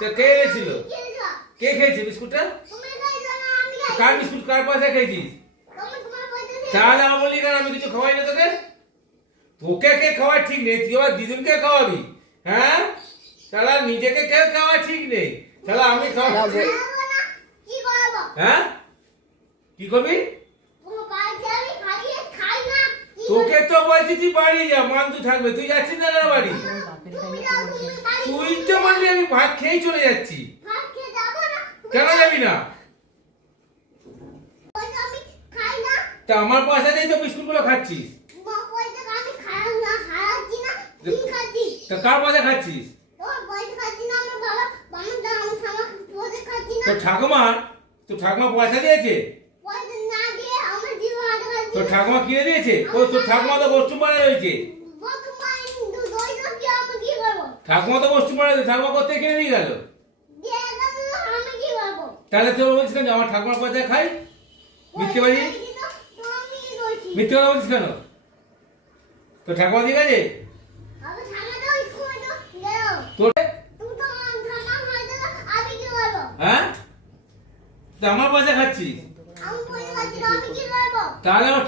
তো কে এনেছিল? কে খেয়েছে বিস্কুটটা? কার বিস্কুট কার পয়সা খেয়েছিস? তাহলে আমার বলি কেন আমি কিছু খাওয়াই না তোকে? তোকে কে খাওয়া ঠিক নেই, তুই আবার দিদুনকে খাওয়াবি? হ্যাঁ, তাহলে নিজেকে কে খাওয়া ঠিক নেই, তাহলে আমি খাওয়াবো? হ্যাঁ, কি করবি? তোকে তো বলছি তুই বাড়ি যা, মান্তু থাকবে। তুই যাচ্ছিস না কেন বাড়ি? তুই তো বলবি আমি ভাত খেয়েই চলে যাচ্ছি। কেন যাবি না? তা আমার পয়সা দিয়ে তো বিস্কুট গুলো খাচ্ছিস। তা কার পয়সা খাচ্ছিস? তো ঠাকুমা পয়সা দিয়েছে? তো ঠাকুমা কিনে দিয়েছে? ও তোর ঠাকুমা তো বস্তু মারা রয়েছে। ঠাকুমা তো বস্তু মারা রয়েছে, ঠাকুমা কোথায় কিনে নিয়ে গেল? তাহলে তুই বলছিস কেন আমার ঠাকুমার পয়সা খাই? মিথ্যে বাড়ি, মিথ্যে কথা বলছিস কেন? তো ঠাকুমা দিয়ে গেছে তোর? হ্যাঁ, তা আমার পয়সা খাচ্ছিস? তাহলে